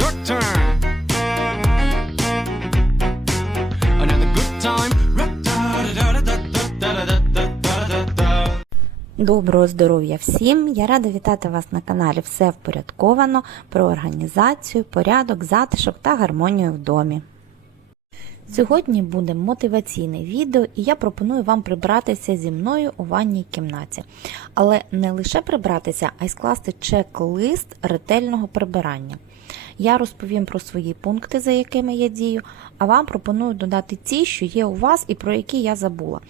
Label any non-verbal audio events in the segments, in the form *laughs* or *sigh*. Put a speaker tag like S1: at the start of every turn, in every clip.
S1: Your turn.
S2: Доброго здоров'я всім! Я рада вітати вас на каналі Все впорядковано про організацію, порядок, затишок та гармонію в домі. Сьогодні буде мотиваційне відео, і я пропоную вам прибратися зі мною у ванній кімнаті. Але не лише прибратися, а й скласти чек-лист ретельного прибирання. Я розповім про свої пункти, за якими я дію, а вам пропоную додати ті, що є у вас і про які я забула.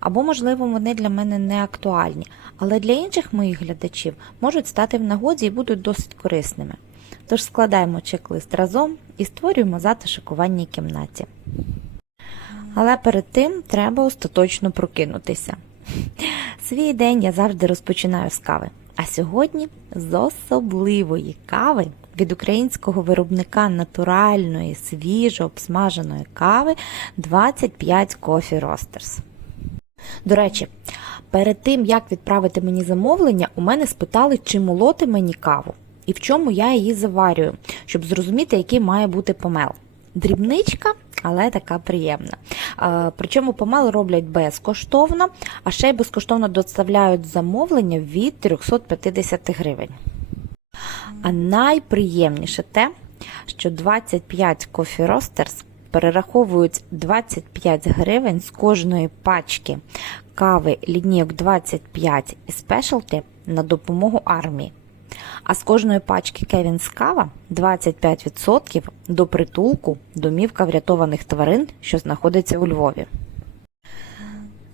S2: Або, можливо, вони для мене не актуальні, але для інших моїх глядачів можуть стати в нагоді і будуть досить корисними. Тож складаємо чек-лист разом і створюємо затишок у ванній кімнаті. Але перед тим треба остаточно прокинутися. Свій день я завжди розпочинаю з кави. А сьогодні з особливої кави від українського виробника натуральної, свіжо обсмаженої кави 25 Coffee Roasters. До речі, перед тим як відправити мені замовлення, у мене спитали, чи молоти мені каву і в чому я її заварюю, щоб зрозуміти, який має бути помел. Дрібничка, але така приємна. Причому помел роблять безкоштовно, а ще й безкоштовно доставляють замовлення від 350 гривень. А найприємніше те, що 25 Coffee Roasters перераховують 25 гривень з кожної пачки кави лінійок 25 і Specialty на допомогу армії. А з кожної пачки Кевінс Кава 25% до притулку домівка врятованих тварин, що знаходиться у Львові.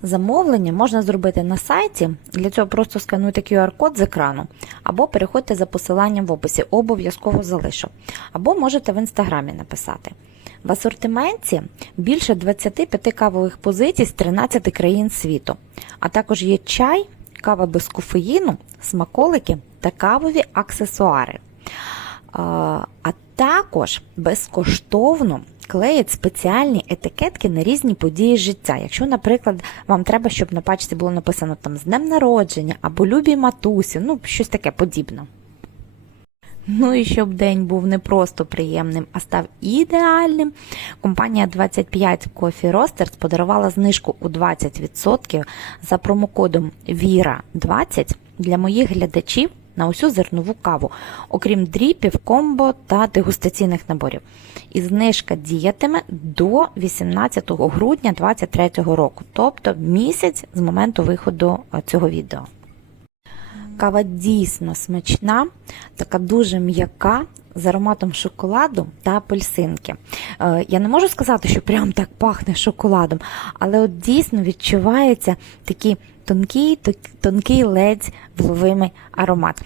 S2: Замовлення можна зробити на сайті. Для цього просто скануйте QR-код з екрану, або переходьте за посиланням в описі, обов'язково залишу. Або можете в інстаграмі написати. В асортименті більше 25 кавових позицій з 13 країн світу, а також є чай, кава без кофеїну, смаколики та кавові аксесуари. А, також безкоштовно клеять спеціальні етикетки на різні події життя. Якщо, наприклад, вам треба, щоб на пачці було написано там з днем народження або любі матусі, ну щось таке подібне. Ну і щоб день був не просто приємним, а став ідеальним. Компанія 25 Coffee Roasters подарувала знижку у 20% за промокодом VIRA20 для моїх глядачів на усю зернову каву, окрім дріпів, комбо та дегустаційних наборів. І знижка діятиме до 18 грудня 2023 року, тобто місяць з моменту виходу е, цього відео. Кава дійсно смачна, така дуже м'яка, з ароматом шоколаду та апельсинки. Е, Я не можу сказати, що прям так пахне шоколадом, але от дійсно відчувається такий тонкий, тонкий ледь вловимий аромат.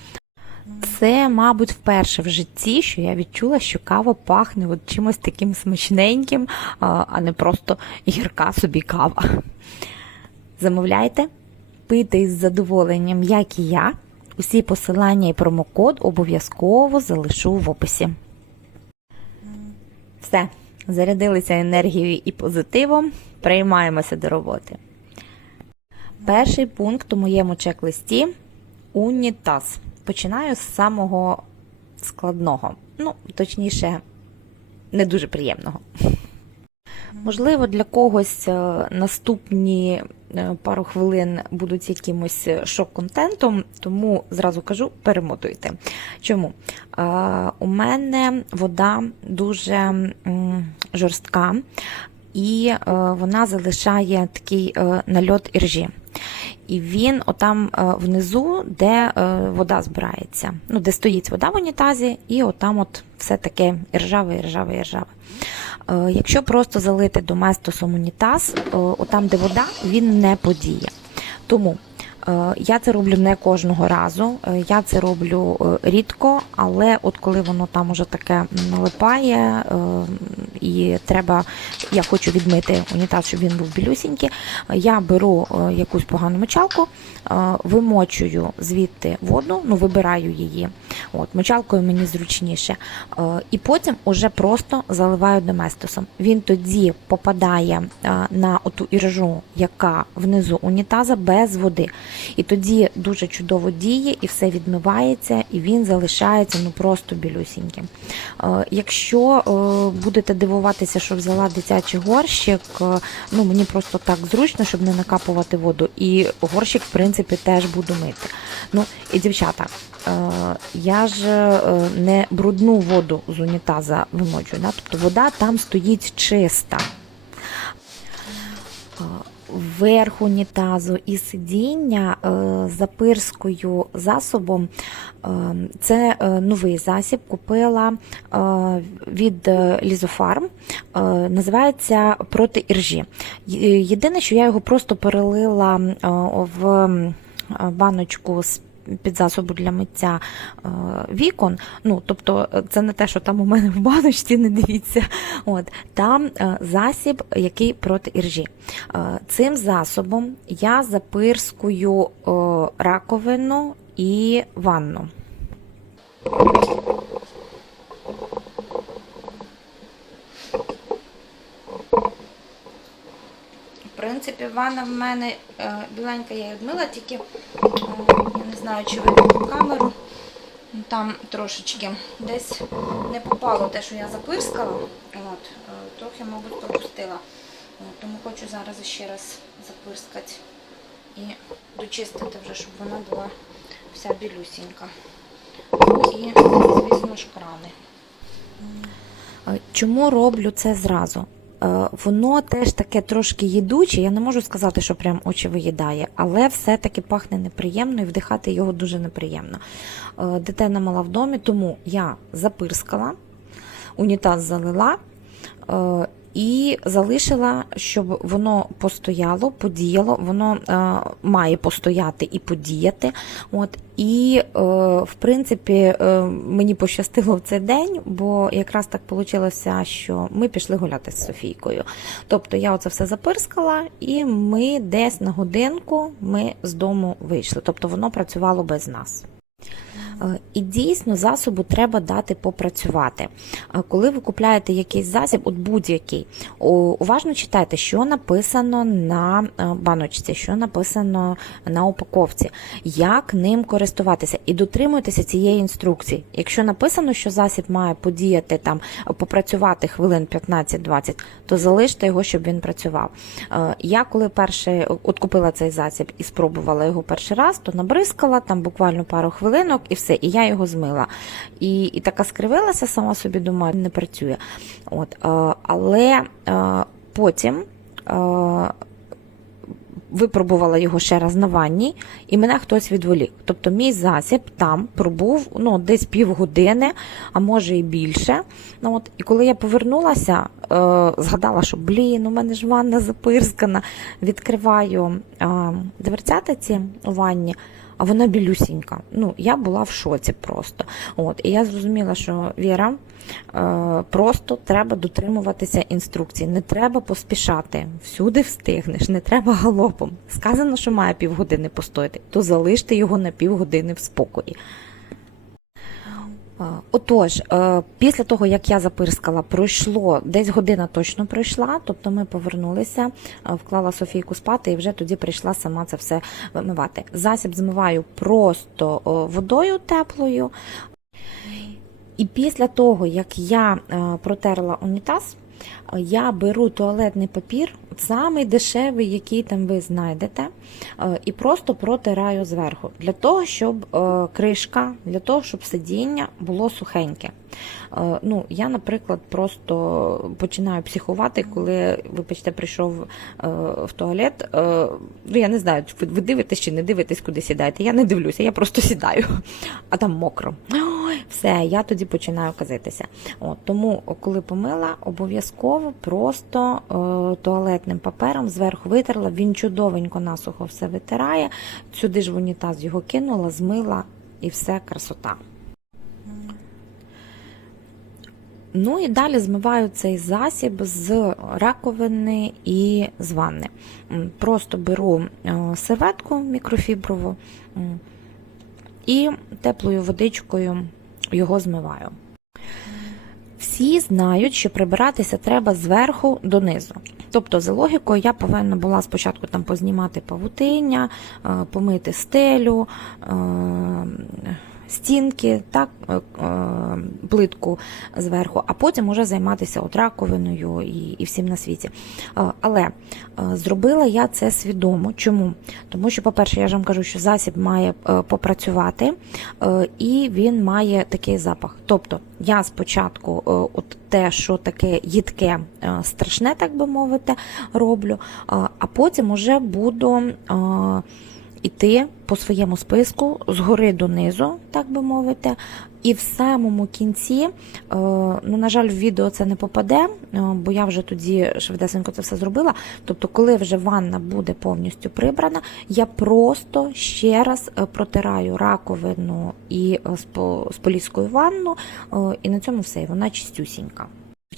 S2: Це, мабуть, вперше в житті, що я відчула, що кава пахне от чимось таким смачненьким, а не просто гірка собі кава. Замовляйте, пийте із задоволенням, як і я. Усі посилання і промокод обов'язково залишу в описі. Все, зарядилися енергією і позитивом. Приймаємося до роботи. Перший пункт у моєму чек-листі унітаз. Починаю з самого складного, ну, точніше, не дуже приємного. Можливо, для когось е, наступні е, пару хвилин будуть якимось шок-контентом, тому зразу кажу, перемотуйте. Чому? Е, У мене вода дуже жорстка, і е, вона залишає такий е, нальот іржі. І він отам е, внизу, де вода збирається, ну, де стоїть вода в унітазі, і отам от все таке іржаве, іржаве, іржаве. Якщо просто залити доместосом унітаз, отам, де вода, він не подіє. Тому я це роблю не кожного разу, я це роблю рідко, але от коли воно там уже таке налипає, і треба, я хочу відмити унітаз, щоб він був білюсінький, я беру е, якусь погану мочалку, е, вимочую звідти воду, ну вибираю її, От, мочалкою мені зручніше. Е, і потім уже просто заливаю доместосом. Він тоді попадає е, на оту іржу, яка внизу унітаза без води. І тоді дуже чудово діє, і все відмивається, і він залишається ну просто білюсіньким. Е, Якщо будете дивуватися, що взяла дитячий горщик, ну мені просто так зручно, щоб не накапувати воду. І горщик, в принципі, теж буду мити. Ну і дівчата, е, я ж е, не брудну воду з унітаза вимочую, да? тобто вода там стоїть чиста. Е, Верх унітазу і сидіння е, запирскою засобом. Е, це новий засіб. Купила від Лізофарм. Називається проти іржі. Єдине, що я його просто перелила в баночку з під засобу для миття е, вікон. Ну, тобто, е, це не те, що там у мене в баночці, не дивіться. От там е, засіб, який проти іржі. Цим засобом я запирскую раковину і ванну. В принципі, ванна в мене е, біленька, я її відмила, тільки е, я не знаю, чи видно камеру. Ну, Там трошечки десь не попало те, що я запирскала. От, е, трохи, мабуть, пропустила. Тому хочу зараз ще раз запирскати і дочистити вже, щоб вона була вся білюсінька. Ну і, звісно ж, крани. Чому роблю це зразу? Е, Воно теж таке трошки їдуче. Я не можу сказати, що прям очі виїдає, але все-таки пахне неприємно і вдихати його дуже неприємно. Е, Дитина мала в домі, тому я запирскала, унітаз залила. І залишила, щоб воно постояло, подіяло, воно е, має постояти і подіяти. От і е, в принципі е, мені пощастило в цей день, бо якраз так вийшло, що ми пішли гуляти з Софійкою. Тобто я оце все запирскала, і ми десь на годинку ми з дому вийшли. Тобто воно працювало без нас. Е, І дійсно засобу треба дати попрацювати. Е, Коли ви купляєте якийсь засіб, от будь-який, уважно читайте, що написано на е, баночці, що написано на упаковці, як ним користуватися, і дотримуйтеся цієї інструкції. Якщо написано, що засіб має подіяти там, попрацювати хвилин 15-20, то залиште його, щоб він працював. Я коли перше от купила цей засіб і спробувала його перший раз, то набризкала там буквально пару хвилинок і все, і я його змила. І, і така скривилася, сама собі думаю, не працює. От, е, але е, потім. е, Випробувала його ще раз на ванні, і мене хтось відволік. Тобто мій засіб там пробув ну, десь півгодини, а може і більше. Ну, от, і коли я повернулася, е, згадала, що блін, у мене ж ванна запирскана. Відкриваю е, дверцята ці у ванні, а вона білюсінька. Ну, я була в шоці просто. От, і я зрозуміла, що Віра. Е, Просто треба дотримуватися інструкцій, не треба поспішати. Всюди встигнеш, не треба галопом. Сказано, що має півгодини постояти, то залиште його на півгодини в спокої. Отож, е, після того, як я запирскала, пройшло десь година точно пройшла, тобто ми повернулися, е, вклала Софійку спати і вже тоді прийшла сама це все вимивати. Засіб змиваю просто водою теплою. І після того, як я е, протерла унітаз, я беру туалетний папір, самий дешевий, який там ви знайдете, е, і просто протираю зверху, для того, щоб е, кришка, для того, щоб сидіння було сухеньке. Е, Ну, я, наприклад, просто починаю психувати, коли, вибачте, прийшов в туалет. Ну, я не знаю, ви дивитесь чи не дивитесь, куди сідаєте. Я не дивлюся, я просто сідаю, а там мокро. Все, я тоді починаю казитися. От, тому, коли помила, обов'язково просто е, туалетним папером зверху витерла, він чудовенько насухо все витирає. Сюди ж в унітаз його кинула, змила і все красота. Ну і далі змиваю цей засіб з раковини і з ванни. Просто беру е, серветку мікрофіброву і теплою водичкою його змиваю. Всі знають, що прибиратися треба зверху донизу. Тобто, за логікою, я повинна була спочатку там познімати павутиння, е, помити стелю, е, стінки, так, е, е, плитку зверху, а потім уже займатися от раковиною і, і всім на світі. Е, Але зробила я це свідомо. Чому? Тому що, по-перше, я ж вам кажу, що засіб має попрацювати, і він має такий запах. Тобто, я спочатку, от те, що таке їдке, страшне, так би мовити, роблю, а потім уже буду. Іти по своєму списку згори донизу, так би мовити, і в самому кінці, е, ну на жаль, в відео це не попаде, е, бо я вже тоді швидесенько це все зробила. Тобто, коли вже ванна буде повністю прибрана, я просто ще раз е, протираю раковину і з поліською ванну, і на цьому все, і вона чистюсінька.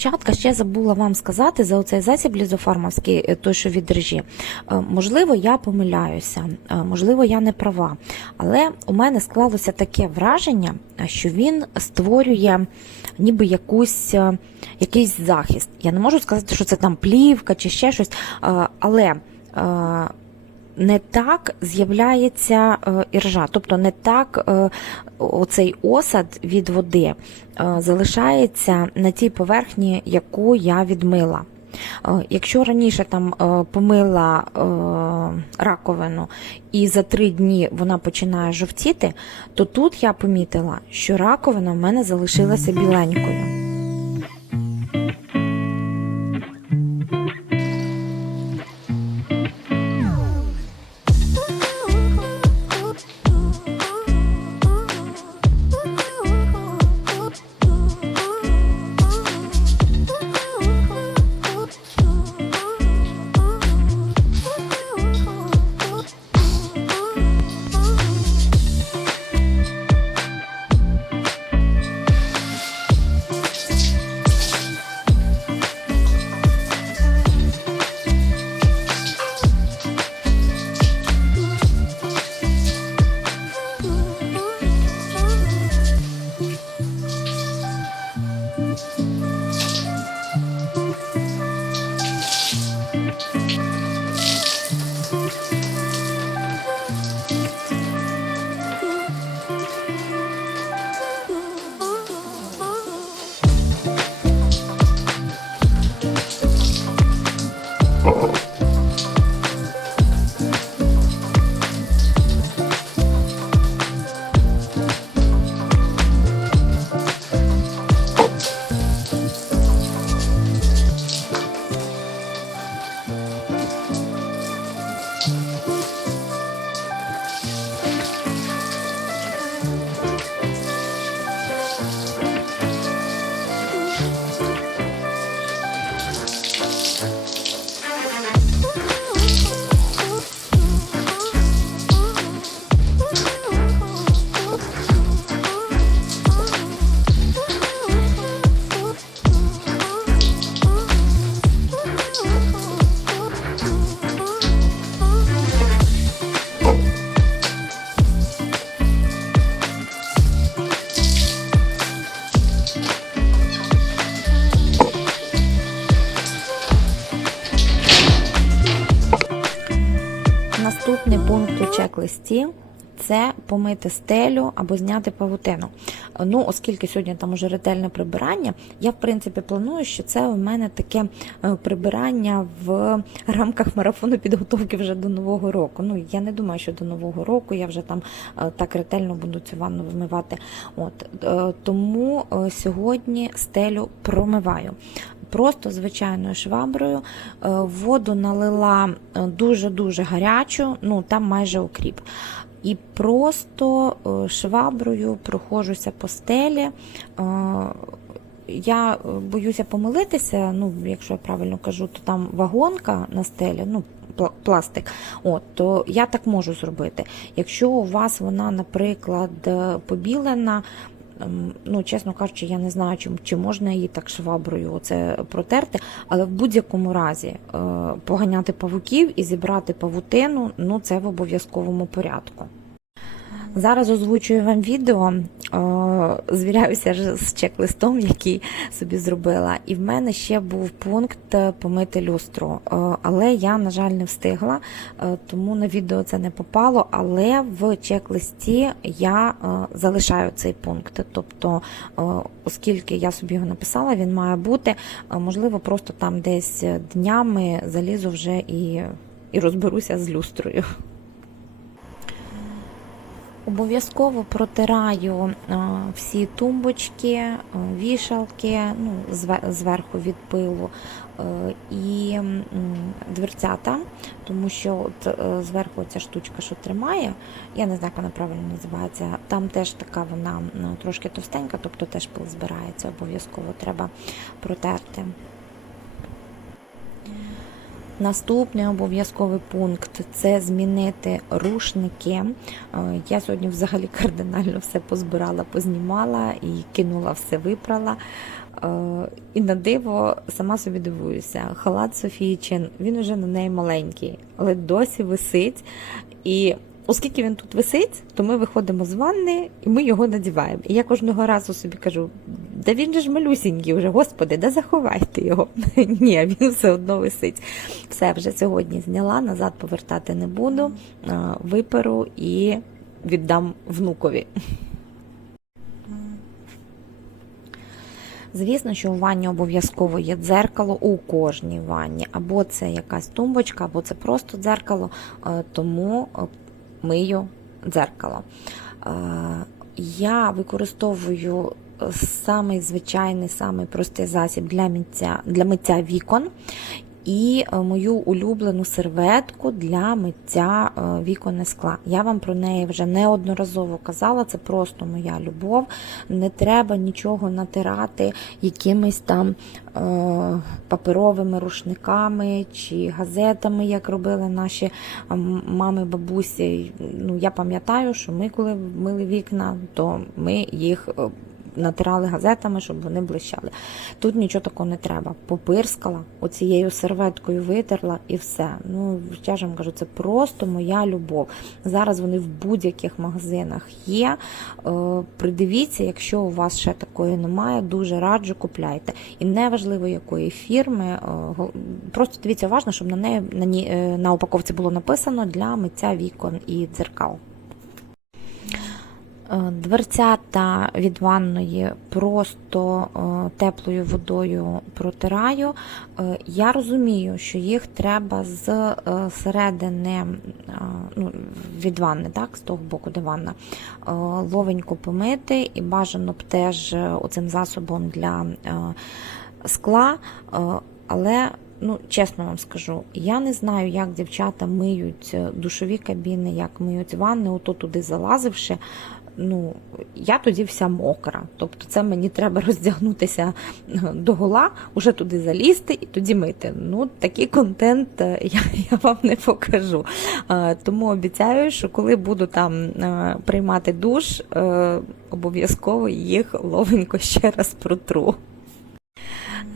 S2: Дівчатка, ще забула вам сказати за оцей засіб лізофармовський, е, той, що від дрижі. Е, Можливо, я помиляюся, е, можливо, я не права. Але у мене склалося таке враження, що він створює ніби якусь, якийсь захист. Я не можу сказати, що це там плівка чи ще щось, але. Не так з'являється е, іржа, тобто не так е, оцей осад від води е, залишається на тій поверхні, яку я відмила. Якщо раніше там помила раковину і за три дні вона починає жовтіти, то тут я помітила, що раковина в мене залишилася біленькою. Наступний пункт у чек-листі це помити стелю або зняти павутину. Ну, оскільки сьогодні там уже ретельне прибирання, я в принципі планую, що це у мене таке е, прибирання в рамках марафону підготовки вже до нового року. Ну я не думаю, що до нового року я вже там е, так ретельно буду цю ванну вимивати. От е, тому сьогодні стелю промиваю. Просто звичайною шваброю Е, воду налила е, дуже-дуже гарячу, ну там майже окріп. І просто е, шваброю проходжуся по стелі. Я боюся помилитися, ну, якщо я правильно кажу, то там вагонка на стелі, ну, пла- пластик. От, то я так можу зробити. Якщо у вас вона, наприклад, побілена, ну, чесно кажучи, я не знаю, чи, чи можна її так шваброю оце протерти, але в будь-якому разі е, поганяти павуків і зібрати павутину, ну це в обов'язковому порядку. Зараз озвучую вам відео, звіряюся з чек-листом, який собі зробила. І в мене ще був пункт е, помити люстру. Але я, на жаль, не встигла, е, тому на відео це не попало. Але в чек-листі я е, залишаю цей пункт. Тобто, оскільки я собі його написала, він має бути. Можливо, просто там десь днями залізу вже і, і розберуся з люстрою. Обов'язково протираю всі тумбочки, вішалки, ну, зверху від пилу е, і дверцята, тому що от, е, зверху ця штучка, що тримає, я не знаю, як вона правильно називається, там теж така вона трошки товстенька, тобто теж пил збирається, обов'язково треба протерти. Наступний обов'язковий пункт це змінити рушники. Е, Я сьогодні взагалі *laughs* кардинально все позбирала, познімала і кинула все, випрала. Е, І на диво сама собі дивуюся. Халат Софійчин, він уже на неї маленький, але досі висить. І оскільки він тут висить, то ми виходимо з ванни і ми його надіваємо. І я кожного разу собі кажу: да він же ж малюсінький вже, господи, да заховайте його. *laughs* Ні, він все одно висить. Все вже сьогодні зняла, назад повертати не буду, виперу і віддам внукові. Звісно, що у ванні обов'язково є дзеркало у кожній ванні, або це якась тумбочка, або це просто дзеркало, е, тому е, мию дзеркало. Е, Я використовую самий звичайний, самий простий засіб для миття, для миття вікон. І е, мою улюблену серветку для миття е, вікон і скла. Я вам про неї вже неодноразово казала, це просто моя любов. Не треба нічого натирати якимись там е, паперовими рушниками чи газетами, як робили наші мами, бабусі. Ну, я пам'ятаю, що ми, коли мили вікна, то ми їх. Натирали газетами, щоб вони блищали. Тут нічого такого не треба. Попирскала, оцією серветкою витерла і все. Ну, я ж вам кажу, це просто моя любов. Зараз вони в будь-яких магазинах є. Е, Придивіться, якщо у вас ще такої немає, дуже раджу купляйте. І неважливо якої фірми, е, просто дивіться уважно, щоб на неї на, е, на упаковці було написано для миття вікон і дзеркал. Е, Дверцята від ванної просто е, теплою водою протираю. Е, Я розумію, що їх треба з середини ну, від ванни, так, з того боку, де ванна, ловенько помити і бажано б теж оцим засобом для скла. Але ну, чесно вам скажу, я не знаю, як дівчата миють душові кабіни, як миють ванни, ото туди залазивши. Ну, я тоді вся мокра. Тобто це мені треба *laughs* роздягнутися до гола, уже туди залізти і тоді мити. Ну, такий контент е, *laughs* я, я вам не покажу. Е, Тому обіцяю, що коли буду там е, приймати душ, е, обов'язково їх ловенько ще раз протру.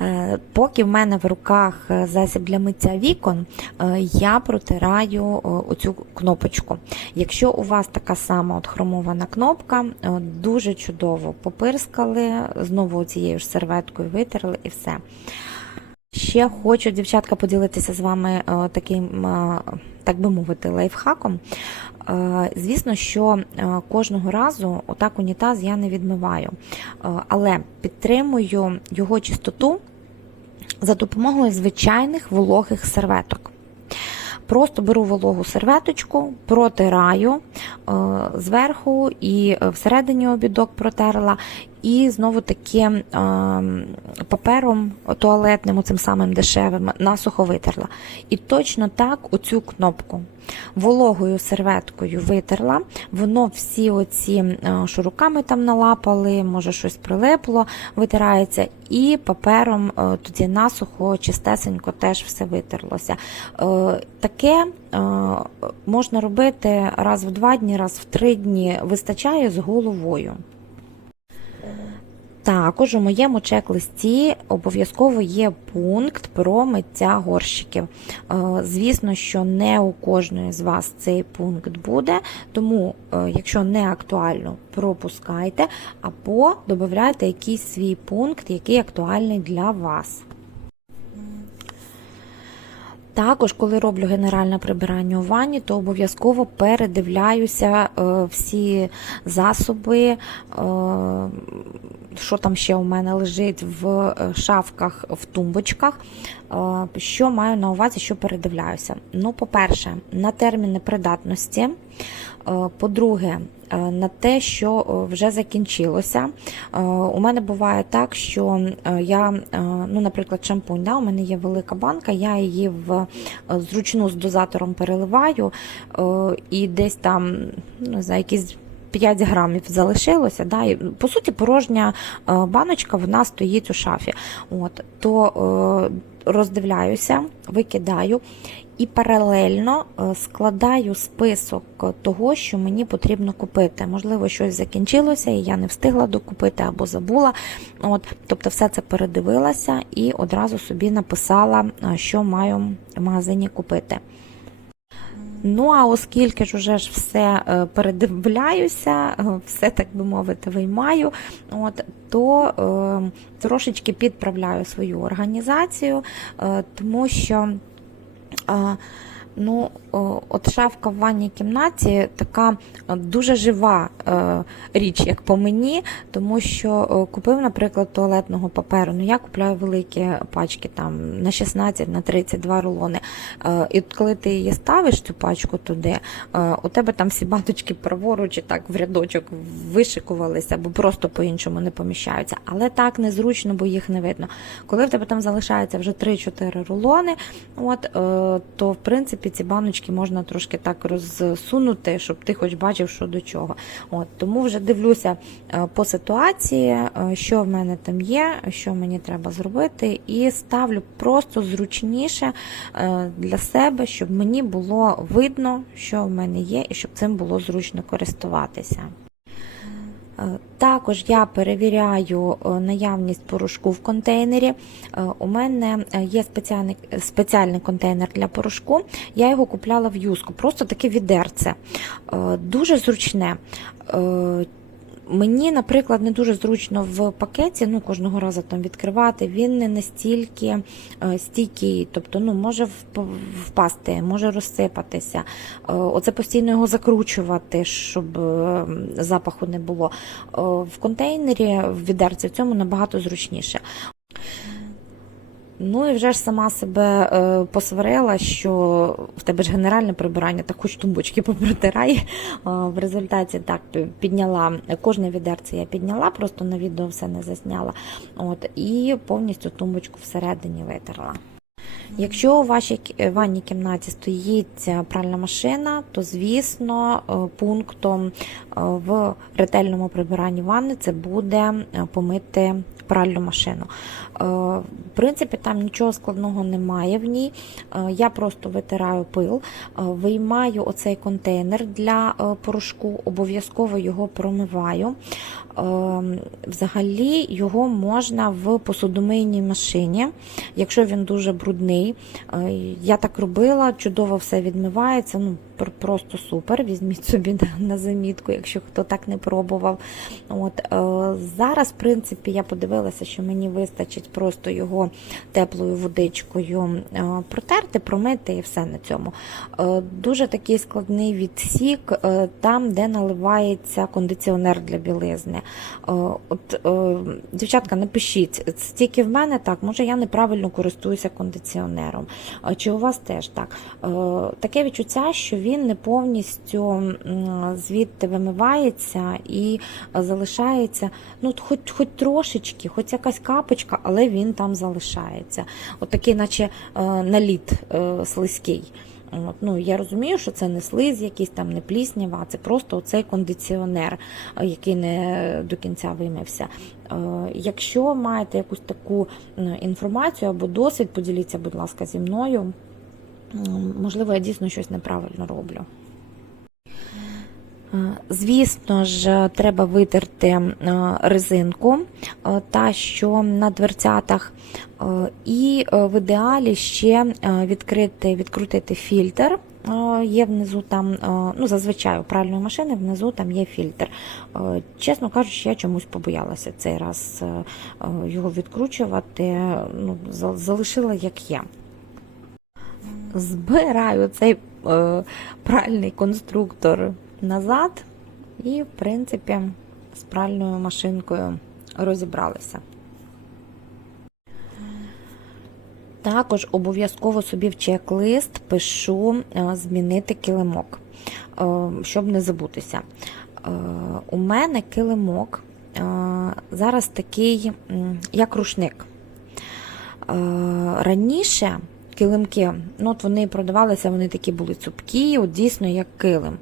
S2: Е, Поки в мене в руках е, засіб для миття вікон, е, я протираю оцю кнопочку. Якщо у вас така сама от хромована кнопка, дуже чудово попирскали, знову цією ж серветкою витерли і все. Ще хочу, дівчатка, поділитися з вами е, таким, е, так би мовити, лайфхаком. Е, Звісно, що кожного разу отак унітаз я не відмиваю, але підтримую його чистоту за допомогою звичайних вологих серветок. Просто беру вологу серветочку, протираю зверху і всередині обідок протерла, і знову таки папером туалетним, цим самим дешевим, насухо витерла. І точно так оцю кнопку вологою серветкою витерла, воно всі оці, що руками там налапали, може щось прилипло, витирається, і папером тоді насухо, чистесенько теж все витерлося. Е, Таке можна робити раз в два дні, раз в три дні. Вистачає з головою. Також у моєму чек-листі обов'язково є пункт про миття горщиків. Е, Звісно, що не у кожної з вас цей пункт буде, тому, е, якщо не актуально, пропускайте або додавайте якийсь свій пункт, який актуальний для вас. Також, коли роблю генеральне прибирання у ванні, то обов'язково передивляюся е, всі засоби, е, що там ще у мене лежить в е, шафках, в тумбочках. Е, що маю на увазі, що передивляюся? Ну, по-перше, на терміни придатності. Е, По-друге, на те, що вже закінчилося. У мене буває так, що я, ну, наприклад, шампунь, да, у мене є велика банка, я її в зручну з дозатором переливаю, і десь там, ну, знаю, якісь 5 грамів залишилося. Да, і, по суті, порожня е, баночка вона стоїть у шафі. От, то е, роздивляюся, викидаю і паралельно е, складаю список того, що мені потрібно купити. Можливо, щось закінчилося, і я не встигла докупити або забула. От, тобто, все це передивилася і одразу собі написала, що маю в магазині купити. Ну, а оскільки ж уже ж все е, передивляюся, е, все так би мовити, виймаю, от, то е, трошечки підправляю свою організацію, е, тому що. Е, Ну, от шафка в ванній кімнаті така е, дуже жива е, річ, як по мені, тому що е, купив, наприклад, туалетного паперу. Ну, я купляю великі пачки там на 16, на 32 рулони. І от коли ти її ставиш, цю пачку туди, у тебе там всі баночки праворуч і так в рядочок вишикувалися, або просто по-іншому не поміщаються. Але так незручно, бо їх не видно. Коли в тебе там залишається вже 3-4 рулони, от, то в принципі ці баночки можна трошки так розсунути, щоб ти хоч бачив, що до чого. От, тому вже дивлюся е, по ситуації, е, що в мене там є, що мені треба зробити, і ставлю просто зручніше е, для себе, щоб мені було видно, що в мене є, і щоб цим було зручно користуватися. Е, Також я перевіряю е, наявність порошку в контейнері. Е, У мене є спеціальний, спеціальний контейнер для порошку. Я його купляла в юску, просто таке відерце. Дуже зручне. Мені, наприклад, не дуже зручно в пакеті, ну кожного разу там відкривати. Він не настільки е, стійкий, тобто ну може вп- впасти, може розсипатися. Е, Оце постійно його закручувати, щоб е, запаху не було. В контейнері в відерці в цьому набагато зручніше. Ну і вже ж сама себе е, посварила, що в тебе ж генеральне прибирання, так хоч тумбочки попротирай. Е, в результаті так підняла кожне відерце я підняла, просто на відео все не засняла. От, і повністю тумбочку всередині витерла. Якщо у вашій кі- ванній кімнаті стоїть е, пральна машина, то звісно е, пунктом е, в ретельному прибиранні ванни це буде е, помити пральну машину. Е, В принципі, там нічого складного немає в ній. Е, Я просто витираю пил, е, виймаю оцей контейнер для порошку, обов'язково його промиваю. Взагалі його можна в посудомийній машині, якщо він дуже брудний. Я так робила, чудово все відмивається. Ну, просто супер. Візьміть собі на, замітку, якщо хто так не пробував. От е, зараз, в принципі, я подивилася, що мені вистачить просто його теплою водичкою е, протерти, промити і все на цьому. Е, дуже такий складний відсік там, де наливається кондиціонер для білизни. От, дівчатка, напишіть, тільки в мене так, може я неправильно користуюся кондиціонером. Чи у вас теж так? Таке відчуття, що він не повністю звідти вимивається і залишається, ну, хоч, хоч трошечки, хоч якась капочка, але він там залишається. От такий, наче е, наліт е, слизький. От, ну, я розумію, що це не слиз, якийсь там не пліснява, це просто оцей кондиціонер, е, який не до кінця вимився. Якщо маєте якусь таку інформацію або досвід, поділіться, будь ласка, зі мною. Можливо, я дійсно щось неправильно роблю. Е, Звісно ж, треба витерти е, резинку, е, та що на дверцятах, і в ідеалі ще відкрити, відкрутити фільтр. Є внизу там, ну зазвичай у пральної машини внизу там є фільтр. Чесно кажучи, я чомусь побоялася цей раз його відкручувати. Ну, залишила як є. Збираю цей е, пральний конструктор назад, і, в принципі, з пральною машинкою розібралися. Також обов'язково собі в чек-лист пишу е, змінити килимок, е, щоб не забутися. Е, У мене килимок зараз такий, як рушник. Раніше килимки, ну от вони продавалися, вони такі були цупкі, от дійсно як килим.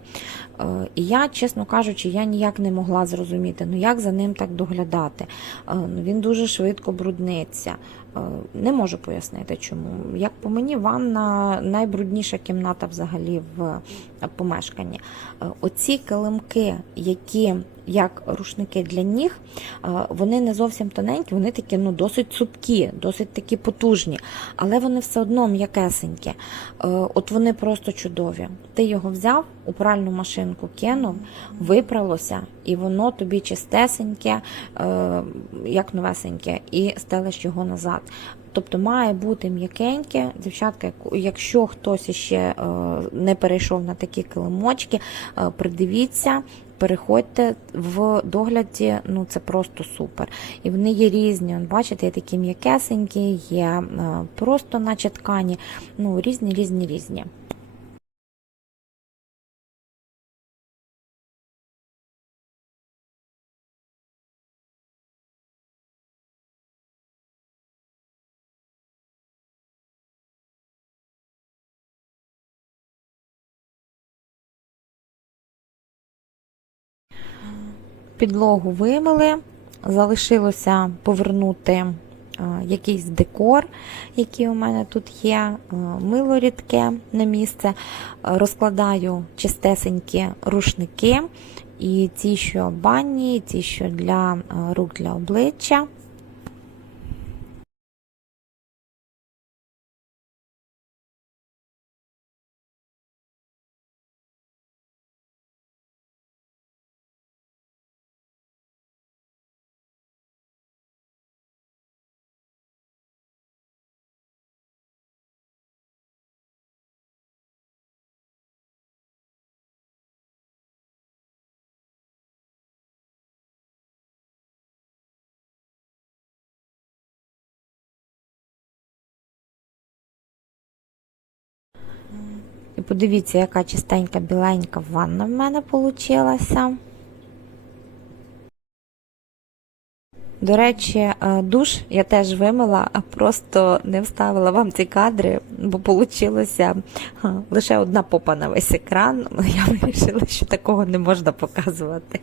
S2: Е, І я, чесно кажучи, я ніяк не могла зрозуміти, ну як за ним так доглядати. Е, Ну, він дуже швидко брудниться. Е, Не можу пояснити, чому. Як по мені, ванна найбрудніша кімната взагалі в помешканні. Оці килимки, які як рушники для ніг, вони не зовсім тоненькі, вони такі ну, досить цупкі, досить такі потужні, але вони все одно м'якесенькі. От вони просто чудові. Ти його взяв, у пральну машинку кинув, випралося, і воно тобі чистесеньке, е, як новесеньке, і стелиш його назад. Тобто має бути м'якеньке, дівчатка, якщо хтось ще е, не перейшов на такі килимочки, е, придивіться, переходьте в догляді, ну це просто супер. І вони є різні. Бачите, є такі м'якесенькі, є е, просто наче ткані, ну різні, різні, різні. Підлогу вимили, залишилося повернути е, якийсь декор, який у мене тут є, е, мило рідке на місце. Е, Розкладаю чистесенькі рушники, і ті, що банні, і ті, що для рук для обличчя. І подивіться, яка чистенька біленька ванна в мене вийшла. До речі, е, душ я теж вимила, а просто не вставила вам ці кадри, бо вийшло лише одна попа на весь екран. *laughs* Я вирішила, що такого не можна показувати.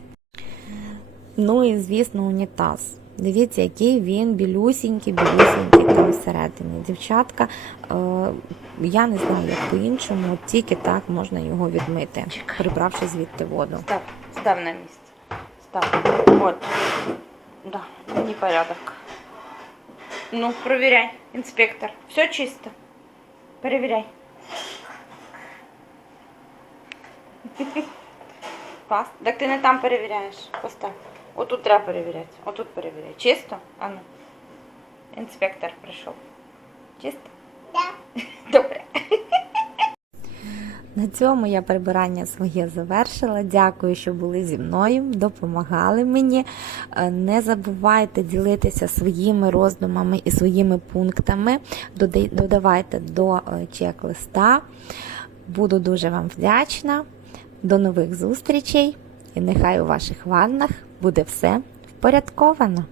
S2: Ну і звісно, унітаз. Дивіться, який він білюсінький, білюсінький там всередині. Дівчатка, е, я не знаю, як по-іншому, тільки так можна його відмити, прибравши звідти воду.
S3: Став, став на місце. Став. От. Да, непорядок. Ну, провіряй, інспектор. Все чисто. Перевіряй. Пас. Так ти не там перевіряєш. Постав. Отут треба перевіряти. Отут перевіряй. Чисто? Ану. Інспектор прийшов. Чисто? Так. *laughs* Добре.
S2: На цьому я прибирання своє завершила. Дякую, що були зі мною, допомагали мені. Е, Не забувайте ділитися своїми роздумами і своїми пунктами. Додавайте до е, чек-листа. Буду дуже вам вдячна. До нових зустрічей. І нехай у ваших ваннах буде все впорядковано.